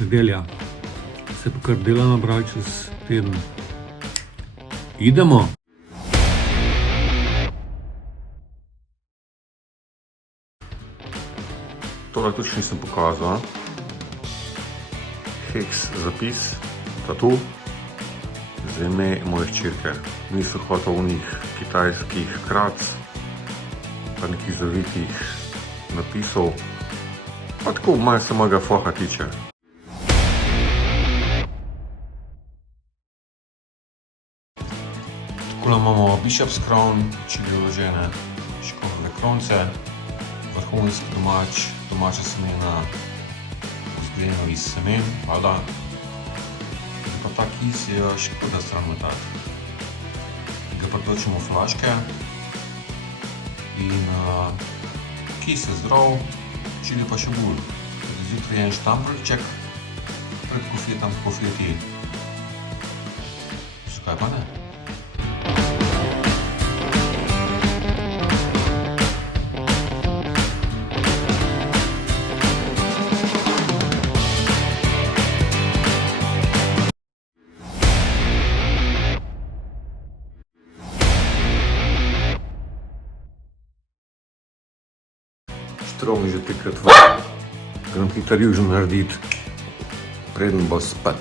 Nedelja. Se pa kar dela nabral čez teden. Idemo! Tole tudi še nisem pokazal. Hex zapis, tatu, z ime moje hčerke. Nisem hotel v njih kitajskih krac, pa nekih zavitih napisov, pa tako malo se mojega foha tiče. Takole imamo Bishop's Crown, čili vložene škorove kronce, vrhunski domača semena, vzgojeno iz semen, valjda. Pa ta kis je škoda stran metati. Ga pretočimo v flaške in kis je zdrav, čili pa še bolj. Zjutraj en štamprlček pred kofeti. Zakaj pa ne? Strov mi že trikrat v. Grem hitro južno narediti, preden bo spat.